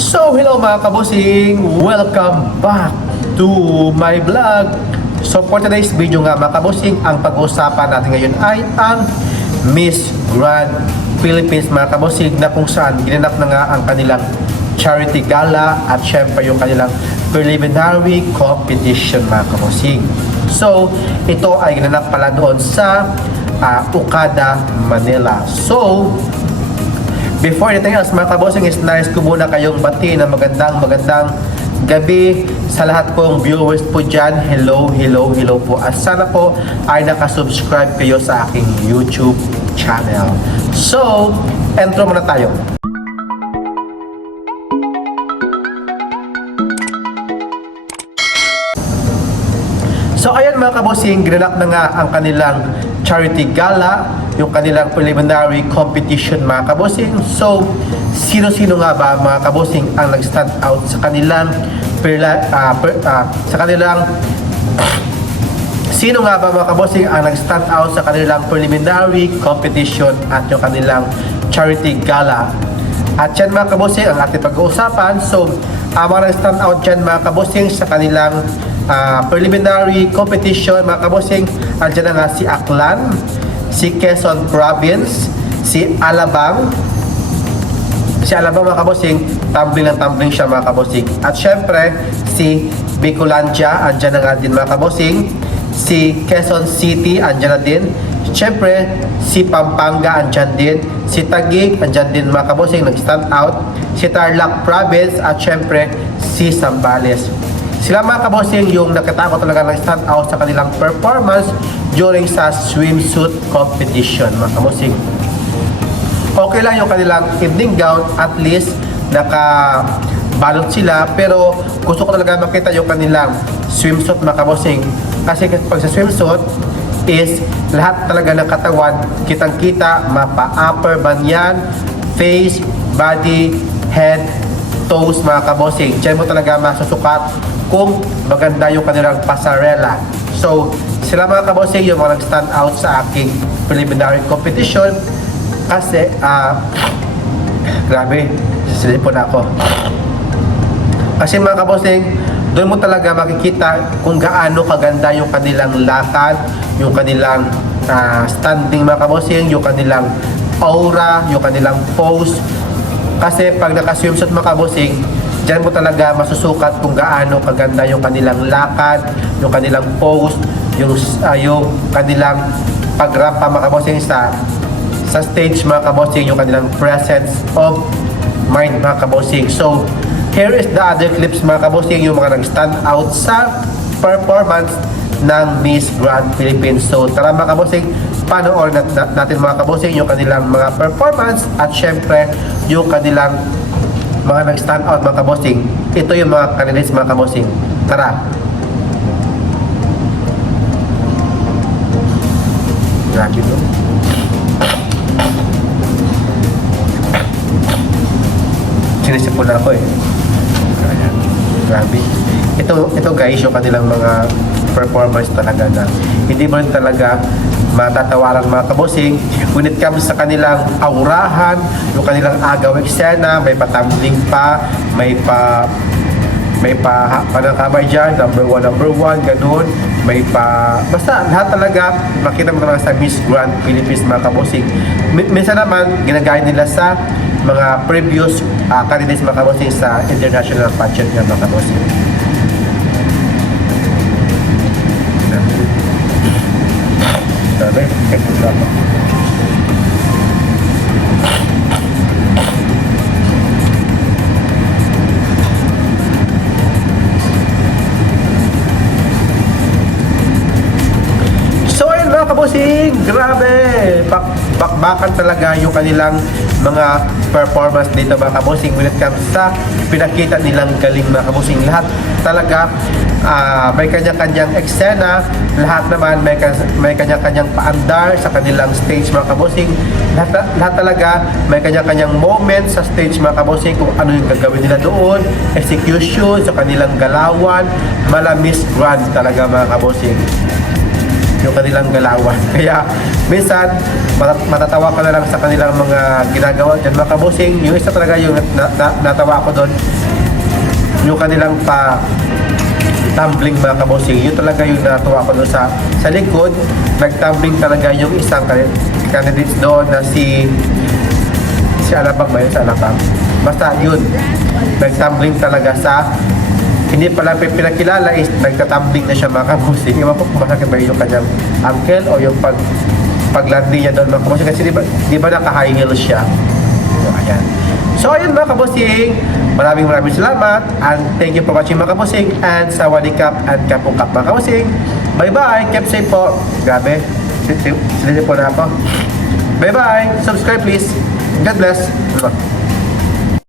So, hello mga kabusing! Welcome back to my vlog! So, for today's video nga mga kabusing, ang pag-uusapan natin ngayon ay ang Miss Grand Philippines mga kabusing, na kung saan ginanap na nga ang kanilang charity gala at syempre yung kanilang preliminary competition mga kabusing. So, ito ay ginanap pala doon sa Okada, Manila. So, before anything else mga kabosing, is nice ko muna kayong bati na magandang gabi sa lahat pong viewers po dyan. Hello po. At sana po ay nakasubscribe kayo sa aking YouTube channel. So, intro muna tayo. So ayan mga kabosing, ginanap na nga ang kanilang charity gala, yung kanilang preliminary competition mga kabosing. So, sino-sino nga ba mga kabosing ang nag-stand out sa kanilang sino nga ba mga kabosing ang nag-stand out sa kanilang preliminary competition at yung kanilang charity gala? At yan mga kabosing ang ating pag-uusapan. So, mga nag-stand out dyan mga kabosing sa kanilang preliminary competition mga kabosing, andyan na nga si Aklan, si Quezon Province, si Alabang mga kabosing, tumbling siya mga kabosing. At syempre si Bicolandia, andyan na nga din mga kabosing. Si Quezon City, andyan na din. Syempre si Pampanga, andyan din. Si Taguig, andyan din mga kabosing, nag-stand out. Si Tarlac Province at syempre si Zambales. Sila mga kabosing yung nakita ko talaga nag-stand out sa kanilang performance during sa swimsuit competition mga kabosing. Okay lang yung kanilang evening gown, at least nakabalot sila, pero gusto ko talaga makita yung kanilang swimsuit mga kabosing. Kasi pag sa swimsuit is lahat talaga ng katawan kitang-kita, mapa upper banyan, face, body, head, toes mga kabosing. Diyan mo talaga masusukat kung maganda yung kanilang pasarela. So, sila mga kabosing yung mga nag-stand out sa aking preliminary competition. Kasi, grabe, silipon ako. Kasi mga kabosing, doon mo talaga makikita kung gaano kaganda yung kanilang lakad, yung kanilang standing mga kabosing, yung kanilang aura, yung kanilang pose. Kasi pag naka-swimsuit mga kabosing, diyan mo talaga masusukat kung gaano kaganda yung kanilang lakad, yung kanilang pose, yung kanilang pag-rampa mga kabosing sa stage mga kabosing, yung kanilang presence of mind mga kabosing. So, here is the other clips mga kabosing, yung mga nag-stand out sa performance ng Miss Grand Philippines. So, tara mga kabosing, panoorin natin mga kabosing yung kanilang mga performance at syempre yung kanilang mga nag-stand out mga kabosing. Ito yung mga candidates mga kabosing. Tara! Grabe no? Sinisipon na ako eh. Ayan. Grabe. Ito guys, yung kanilang mga performance talaga na hindi mo rin talaga matatawaran mga kabosing when it comes sa kanilang aurahan, yung kanilang agaw eksena, may patumbling pa, may panangkamay dyan, number one, ganun, may basta lahat talaga makita mo naman sa Miss Grand Philippines mga kabosing. Minsan naman ginagaya nila sa mga previous candidates mga kabosing sa international pageant nga mga kabosing. Sabi, drama. So ayun mga kabosing, grabe! Bakbakan talaga yung kanilang mga performance dito mga kabosing when it comes sa pinakita nilang galing mga kabosing. Lahat talaga may kanya-kanyang eksena, lahat naman may kanya-kanyang paandar sa kanilang stage mga kabosing. Lahat talaga may kanya-kanyang moment sa stage mga kabosing, kung ano yung gagawin nila doon, execution sa kanilang galawan, Miss Grand talaga mga kabosing. yung kanilang galawan. Kaya minsan matatawa ka na lang sa kanilang mga ginagawa dyan mga kabosing. Yung isa talaga yung natawa ko doon, yung kanilang tumbling mga kabosing, yun talaga yung natuwa ko doon sa likod. Nag-tumbling talaga yung isang candidates doon na si Alabang ba yun? Sa Alabang basta yun, nag-tumbling talaga sa hindi pala pinakilala is nagtatumbling na siya mga kabosing. Iwan ko kung masakit ba yung kanyang ankle o yung paglandi niya doon mga kabosing kasi di ba naka-high heels siya. So, ayan. So ayun mga kabosing, maraming salamat and thank you for watching mga kabosing and sawadikap and kapungkap mga kabosing. Bye bye, keep safe po. Grabe, silisi po na ako. Bye bye, subscribe please. God bless.